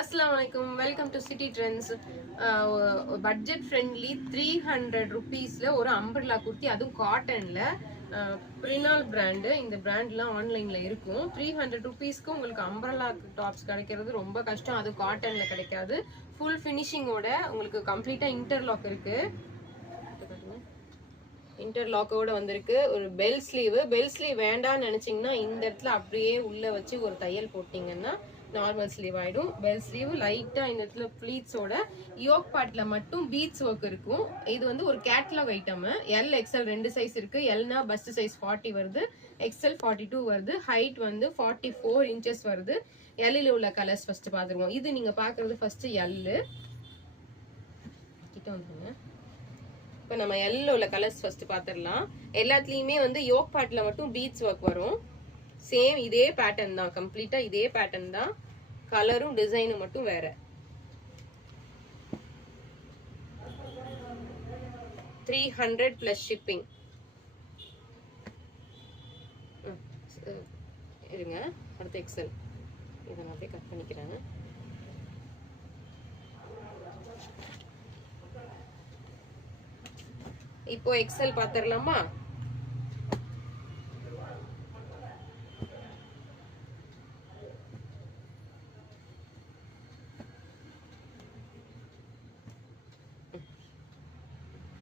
Assalamu alaikum. Welcome to City Trends. Budget friendly 300 rupeesல ஒரு umbrella kurti அதுவும் காட்டன்ல Prinal brand. இந்த பிராண்ட்லாம் ஆன்லைன்ல இருக்கும். 300 rupeesக்கு உங்களுக்கு umbrella டாப்ஸ் கிடைக்கிறது ரொம்ப கஷ்டம். அது காட்டன்ல கிடைக்காது. ஃபுல் ஃபினிஷிங்கோட உங்களுக்கு கம்ப்ளீட்டா இன்டர்லாக் இருக்கு. இன்டர்லாக்கோட வந்திருக்கு. ஒரு பெல் ஸ்லீவ் வேண்டாம்னு நினைச்சீங்கன்னா இந்த இடத்துல அப்படியே உள்ள வச்சு ஒரு தையல் போட்டீங்கன்னா நார்மல் ஸ்லீவ் ஆயிடும். பெல் ஸ்லீவ் லைட்டா இந்த இடத்துல ப்ளீட்ஸோட யோக் பார்ட்ல மட்டும் பீட்ஸ் ஒர்க் இருக்கும். இது வந்து ஒரு கேட்டலாக் ஐட்டம். எல் எக்ஸ்எல் ரெண்டு சைஸ் இருக்கு. எல்னா பஸ்ட் சைஸ் 40 வருது, எக்ஸ்எல் 42 வருது, ஹைட் வந்து 44 இன்ச்சஸ் வருது. எல்லில் உள்ள கலர்ஸ் ஃபர்ஸ்ட் பாத்துருவோம். இது நீங்க பாக்குறது ஃபர்ஸ்ட் எல் கிட்ட வந்துருங்க. இப்போ நம்ம எல்ல உள்ள கலர்ஸ் ஃபர்ஸ்ட் பாத்துடலாம். எல்லாத்துலயுமே வந்து யோக் பார்ட்ல மட்டும் பீட்ஸ் ஒர்க் வரும். சேம் இதே பேட்டர்ன் தான், கம்ப்ளீட்டா இதே பேட்டர்ன் தான். கலரும் டிசைனும் மட்டும் வேற. 300 plus shipping. இருங்க, அடுத்து எக்ஸல். இதை நான் அப்படியே கட் பண்ணிக்கிறேன். இப்போ எக்ஸல் பாத்துடலாமா?